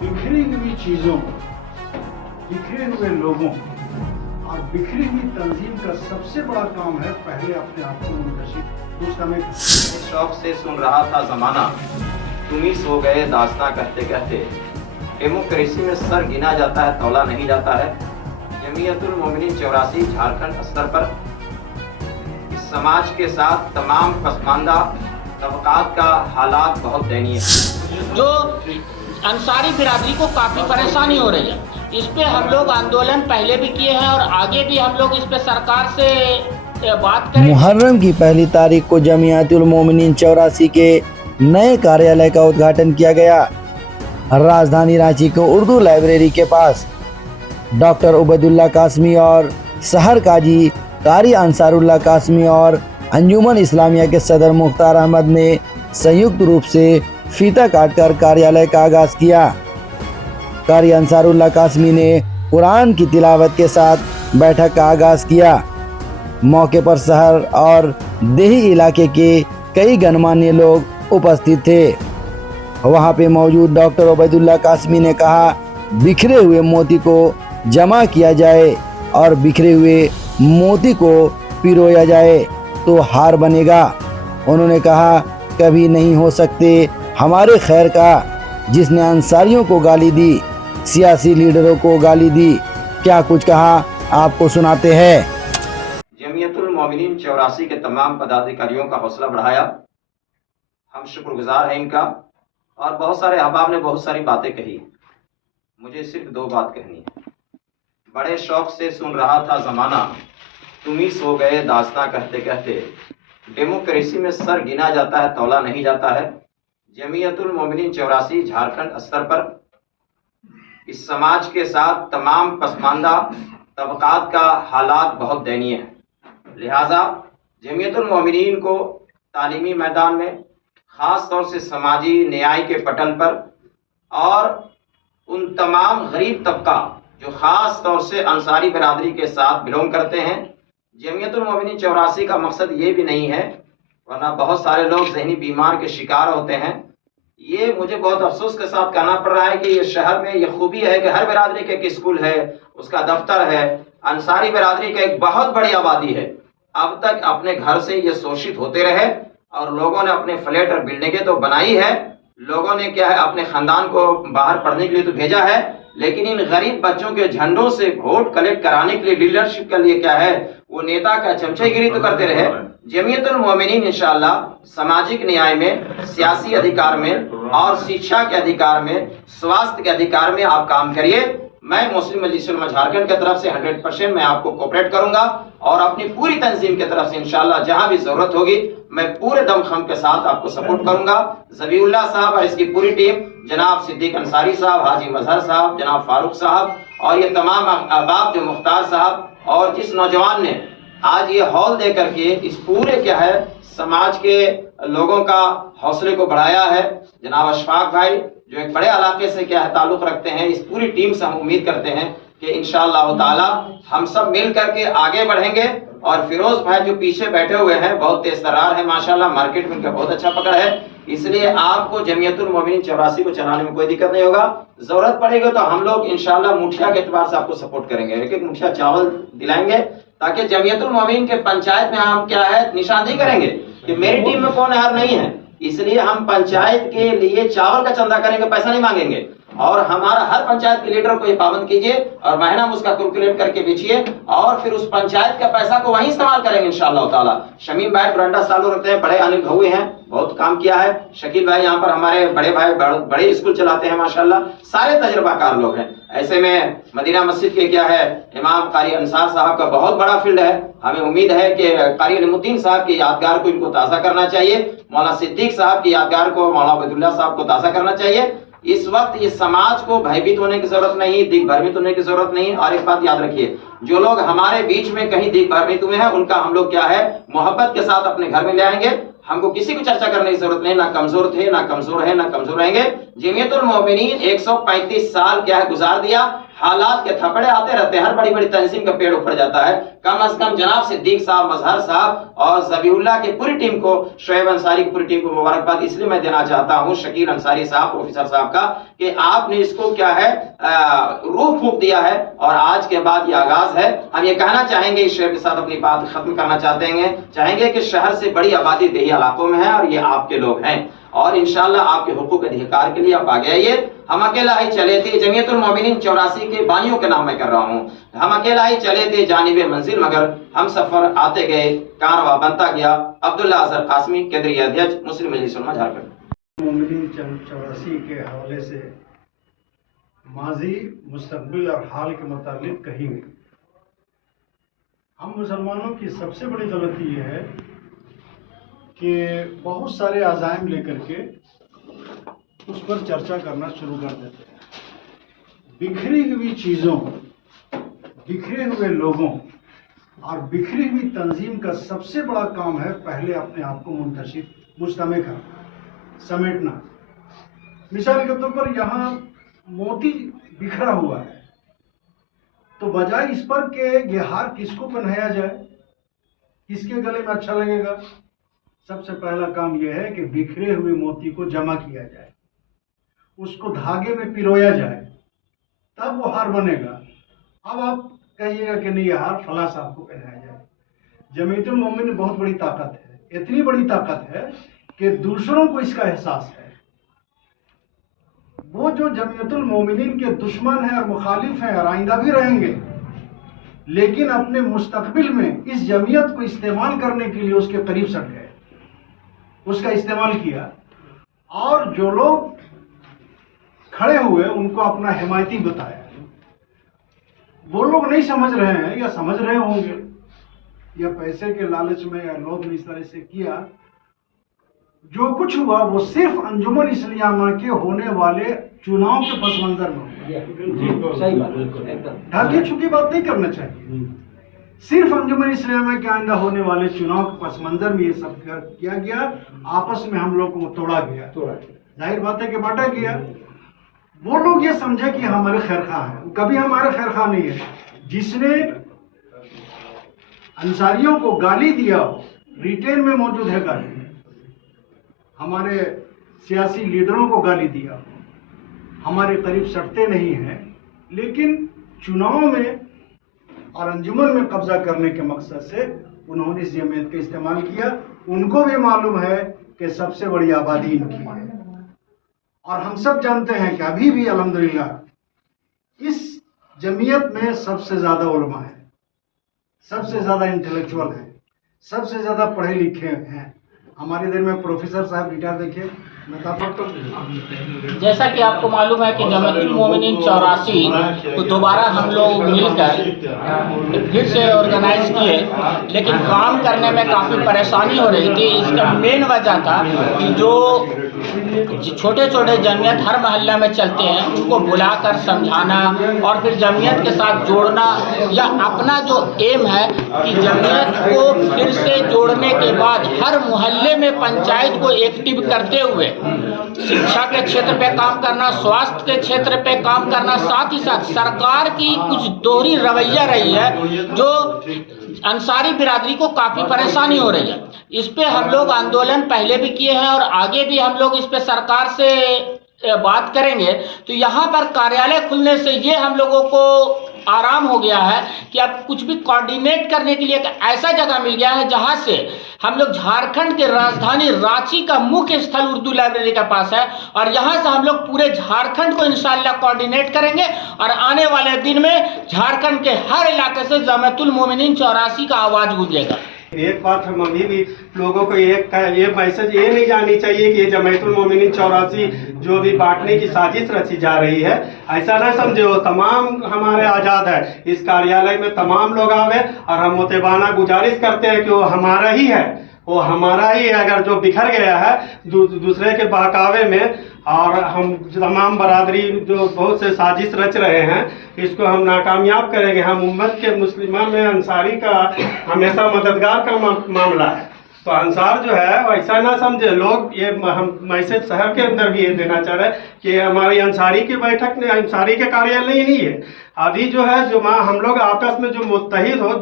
बिखरी हुई चीज़ों, बिखरे हुए लोगों और बिखरी हुई तंजीम का सबसे बड़ा काम है पहले अपने आप को मुंतशिर। दोस्त हमें शौक से सुन रहा था जमाना, तुम ही सो गए दास्तां कहते कहते। डेमोक्रेसी में सर गिना जाता है, तौला नहीं जाता है। जमीयतुल मोमिनीन 84 झारखंड स्तर पर इस समाज के साथ तमाम पसमानदा तबकात का हालात बहुत दयनीय है। जो अंसारी बिरादरी को काफ़ी परेशानी हो रही है। इस पे हम लोग आंदोलन पहले भी किए हैं और आगे भी हम लोग इस पे सरकार से बात करें। मुहर्रम की पहली तारीख को जमीयतुल मोमिनीन 84 के नए कार्यालय का उद्घाटन किया गया। राजधानी रांची के उर्दू लाइब्रेरी के पास डॉक्टर उबैदुल्ला कासमी और सहर काजी कारी अंसारुल्लाह कासमी और अंजुमन इस्लामिया के सदर मुख्तार अहमद ने संयुक्त रूप से फीता काटकर कार्यालय का आगाज किया। कारी अंसारुल्लाह कासमी ने कुरान की तिलावत के साथ बैठक का आगाज किया। मौके पर शहर और देही इलाके के कई गणमान्य लोग उपस्थित थे। वहां पे मौजूद डॉक्टर उबैदुल्ला कासमी ने कहा, बिखरे हुए मोती को जमा किया जाए और बिखरे हुए मोती को पिरोया जाए तो हार बनेगा। उन्होंने कहा, कभी नहीं हो सकते हमारे खैर का जिसने अंसारियों को गाली दी, सियासी लीडरों को गाली दी। क्या कुछ कहा, आपको सुनाते हैं। जमीयतुल मोमिनीन 84 के तमाम पदाधिकारियों का हौसला बढ़ाया। हम शुक्रगुजार हैं इनका। और बहुत सारे अहबाब ने बहुत सारी बातें कही, मुझे सिर्फ दो बात कहनी है। बड़े शौक से सुन रहा था जमाना, तुम ही सो गए दास्तां कहते कहते। डेमोक्रेसी में सर गिना जाता है, तौला नहीं जाता है। जमीयतुल मोमिनीन 84 झारखंड स्तर पर इस समाज के साथ तमाम पसमानदा तबकात का हालात बहुत दयनीय है। लिहाजा जमीयतुल मोमिनीन को तालीमी मैदान में, ख़ास तौर से समाजी न्याय के पटल पर और उन तमाम गरीब तबका जो ख़ास तौर से अंसारी बिरादरी के साथ बिलोंग करते हैं, जमीयतुल मोमिनीन 84 का मकसद ये भी नहीं है, वरना बहुत सारे लोग ज़हनी बीमार के शिकार होते हैं। ये मुझे बहुत अफसोस के साथ कहना पड़ रहा है कि ये शहर में ये खूबी है कि हर बिरादरी का एक स्कूल है, उसका दफ्तर है। अंसारी बिरादरी का एक बहुत बड़ी आबादी है। अब तक अपने घर से ये शोषित होते रहे और लोगों ने अपने फ्लैट और बिल्डिंगें तो बनाई है, लोगों ने क्या है अपने ख़ानदान को बाहर पढ़ने के लिए तो भेजा है, लेकिन इन गरीब बच्चों के झंडों से वोट कलेक्ट कराने के लिए, लीडरशिप के लिए क्या है, वो नेता का चमचेगिरी तो करते रहे। जमीयतुल मोमिनीन इंशाअल्लाह सामाजिक न्याय में, सियासी अधिकार में और शिक्षा के अधिकार में, स्वास्थ्य के अधिकार में आप काम करिए। मैं मुस्लिम मजलिस उलमा झारखंड की तरफ से 100% मैं आपको कोऑपरेट करूंगा और अपनी पूरी तंजीम की तरफ से इंशाअल्लाह जहां भी जरूरत होगी मैं पूरे दमखम के साथ आपको सपोर्ट करूंगा। ज़बीउल्लाह साहब और इसकी पूरी टीम, जनाब सिद्दीक अंसारी साहब, हाजी मजहर साहब, जनाब फारूक साहब और ये तमाम अहबाब जो मुख्तार साहब और जिस नौजवान ने आज ये हॉल दे करके इस पूरे क्या है समाज के लोगों का हौसले को बढ़ाया है, जनाब अशफाक भाई जो एक बड़े इलाके से क्या है ताल्लुक़ रखते हैं, इस पूरी टीम से हम उम्मीद करते हैं कि इंशाअल्लाह ताला हम सब मिल करके आगे बढ़ेंगे। और फिरोज भाई जो पीछे बैठे हुए हैं बहुत तेज तर्रार है माशाल्लाह, मार्केट में उनका बहुत अच्छा पकड़ है, इसलिए आपको जमीयतुल मोमिनीन 84 को चलाने में कोई दिक्कत नहीं होगा। जरूरत पड़ेगी तो हम लोग इंशाअल्लाह मुठिया के एतबार से आपको सपोर्ट करेंगे, एक एक मुठिया चावल दिलाएंगे ताकि जमीयतुल मोमिनीन के पंचायत में हम क्या है निशानदेही करेंगे कि मेरी टीम में कौन हार नहीं है। इसलिए हम पंचायत के लिए चावल का चंदा करेंगे, पैसा नहीं मांगेंगे। और हमारा हर पंचायत के लीडर को ये पाबंद कीजिए और महीना में उसका कैलकुलेट करके बेचिए और फिर उस पंचायत का पैसा को वहीं इस्तेमाल करेंगे इंशाअल्लाह ताला। शमीम भाई डोरंडा सालू रखते हैं, बड़े अनिल भहुए हैं, बहुत काम किया है। शकील भाई यहाँ पर हमारे बड़े भाई बड़े स्कूल चलाते हैं माशाल्लाह, सारे तजुर्बाकार लोग हैं। ऐसे में मदीना मस्जिद के क्या है इमाम कारी अंसार साहब का बहुत बड़ा फील्ड है। हमें उम्मीद है कि कारी अलीमुद्दीन साहब की यादगार को इनको ताज़ा करना चाहिए, मौलाना सिद्दीक साहब की यादगार को मौलाना उबैदुल्लाह साहब को ताज़ा करना चाहिए। इस वक्त इस समाज को भयभीत होने की जरूरत नहीं, दिग्भ्रमित होने की जरूरत नहीं। और एक बात याद रखिए, जो लोग हमारे बीच में कहीं दिग्भ्रमित हुए हैं उनका हम लोग क्या है मोहब्बत के साथ अपने घर में ले आएंगे। हमको किसी को चर्चा करने की जरूरत नहीं, ना कमजोर थे, ना कमजोर है, ना कमजोर रहेंगे। जमीयतुल मोमिनीन 135 साल क्या है गुजार दिया। हालात के थपड़े आते रहते हैं, हर बड़ी बड़ी तंजीम का पेड़ उखड़ जाता है। कम अज कम जनाब सिद्दीक साहब, मजहर साहब और ज़बीहुल्लाह की पूरी टीम को, शोएब अंसारी की पूरी टीम को मुबारकबाद इसलिए मैं देना चाहता हूँ, शकील अंसारी साहब, प्रोफेसर साहब का, कि आपने इसको क्या है रूह फूंक दिया है और आज के बाद ये आगाज है। हम ये कहना चाहेंगे, इस शेर के साथ अपनी बात खत्म करना चाहेंगे कि शहर से बड़ी आबादी देही इलाकों में है और ये आपके लोग हैं और इंशाअल्लाह आपके हुकूक अधिकार के लिए आप आगे आइए। हम अकेला ही चले थे, जमीयतुल मोमिनीन 84 के बानियों के नाम मैं कर रहा हूँ, हम अकेला ही चले थे जानिबे मंजिल, मगर हम सफर आते गए, कारवा बनता गया। अब्दुल्ला अजहर कासमी, केंद्रीय अध्यक्ष, मुस्लिम मजलिस उलमा, झारखंड। मोमिनीन 84 के हवाले से माजी, मुस्तकबिल और हाल के मुतालिक कहेंगे। हम मुसलमानों की सबसे बड़ी गलती ये है कि बहुत सारे अज़ाइम लेकर के उस पर चर्चा करना शुरू कर देते हैं। बिखरी हुई चीज़ों, बिखरे हुए लोगों और बिखरी हुई तंजीम का सबसे बड़ा काम है पहले अपने आप को मुंतशिर, मुज्तमे करना, समेटना। मिसाल के तौर पर यहाँ मोती बिखरा हुआ है, तो बजाय इस पर कि ये हार किसको पहनाया जाए, किसके गले में अच्छा लगेगा, सबसे पहला काम यह है कि बिखरे हुए मोती को जमा किया जाए, उसको धागे में पिरोया जाए, तब वो हार बनेगा। अब आप कहिएगा कि नहीं, यह हार फला साहब को पहनाया जाए। जमीयतुल मोमिनीन में बहुत बड़ी ताकत है, इतनी बड़ी ताकत है कि दूसरों को इसका एहसास है। वो जो जमीयतुल मोमिनीन के दुश्मन हैं और मुखालिफ हैं और आइंदा भी रहेंगे, लेकिन अपने मुस्तकबिल में इस जमीयत को इस्तेमाल करने के लिए उसके करीब सट गए, उसका इस्तेमाल किया, और जो लोग खड़े हुए उनको अपना हिमायती बताया। वो लोग नहीं समझ रहे हैं या समझ रहे होंगे, या पैसे के लालच में या लोभ ने इस तरह से किया। जो कुछ हुआ वो सिर्फ अंजुमन इस्लामिया के होने वाले चुनाव के पस मंजर में हुआ। सही बात, ढाके छुकी बात नहीं करना चाहिए। सिर्फ अंजुमन इस्लामिया के आइंदा होने वाले चुनाव के पस मंजर में ये सब किया गया। आपस में हम लोग को तोड़ा गया, जाहिर बात है कि बांटा गया। वो लोग ये समझे कि हमारे खैरखा है, कभी हमारे खैरखा नहीं है। जिसने अंसारियों को गाली दिया, रिटेन में मौजूद है गाली, हमारे सियासी लीडरों को गाली दिया, हमारे करीब सटते नहीं हैं, लेकिन चुनाव में और अंजुमन में कब्जा करने के मकसद से उन्होंने इस जमीयत का इस्तेमाल किया। उनको भी मालूम है कि सबसे बड़ी आबादी इनकी है, और हम सब जानते हैं कि अभी भी अल्हम्दुलिल्लाह इस जमीयत में सबसे ज़्यादा उलमा है, सबसे ज़्यादा इंटेलेक्चुअल हैं, सबसे ज़्यादा पढ़े लिखे हैं। हमारे इधर में प्रोफेसर साहब गिटार देखिए। जैसा कि आपको मालूम है कि जमीयतुल मोमिनीन 84 को दोबारा हम लोग मिलकर फिर से ऑर्गेनाइज किए, लेकिन काम करने में काफ़ी परेशानी हो रही थी। इसका मेन वजह था कि जो छोटे छोटे जमीयत हर मोहल्ला में चलते हैं, उनको बुलाकर समझाना और फिर जमीयत के साथ जोड़ना, या अपना जो एम है कि जमीयत को फिर से जोड़ने के बाद हर मोहल्ले में पंचायत को एक्टिव करते हुए शिक्षा के क्षेत्र पे काम करना, स्वास्थ्य के क्षेत्र पे काम करना, साथ ही साथ सरकार की कुछ दोहरी रवैया रही है जो अंसारी बिरादरी को काफ़ी परेशानी हो रही है। इस पे हम लोग आंदोलन पहले भी किए हैं और आगे भी हम लोग इस पे सरकार से बात करेंगे। तो यहाँ पर कार्यालय खुलने से ये हम लोगों को आराम हो गया है कि अब कुछ भी कोऑर्डिनेट करने के लिए एक ऐसा जगह मिल गया है जहाँ से हम लोग झारखंड के राजधानी रांची का मुख्य स्थल उर्दू लाइब्रेरी के पास है, और यहाँ से हम लोग पूरे झारखंड को इंशाअल्लाह कोऑर्डिनेट करेंगे और आने वाले दिन में झारखंड के हर इलाके से जमीयतुल मोमिनीन 84 का आवाज़ गूंजेगा। एक बात हम अभी भी लोगों को ये मैसेज ये नहीं जानी चाहिए कि ये जमीयतुल मोमिनीन 84 जो भी बांटने की साजिश रची जा रही है, ऐसा ना समझे। वो तमाम हमारे आज़ाद है, इस कार्यालय में तमाम लोग आवे और हम मुतबाना गुजारिश करते हैं कि वो हमारा ही है, वो हमारा ही है। अगर जो बिखर गया है दूसरे के बहकावे में, और हम तमाम बरादरी जो बहुत से साजिश रच रहे हैं, इसको हम नाकामयाब करेंगे। हम उम्मत के मुस्लिमा में अंसारी का हमेशा मददगार का मामला है। तो अंसार जो है वैसा ना समझे लोग, ये हम मैसेज शहर के अंदर भी ये देना चाह रहे हैं कि हमारी अंसारी की बैठक में, अंसारी के कार्यालय नहीं है अभी जो है, जो हम लोग आपस में जो मुत्तहिद हो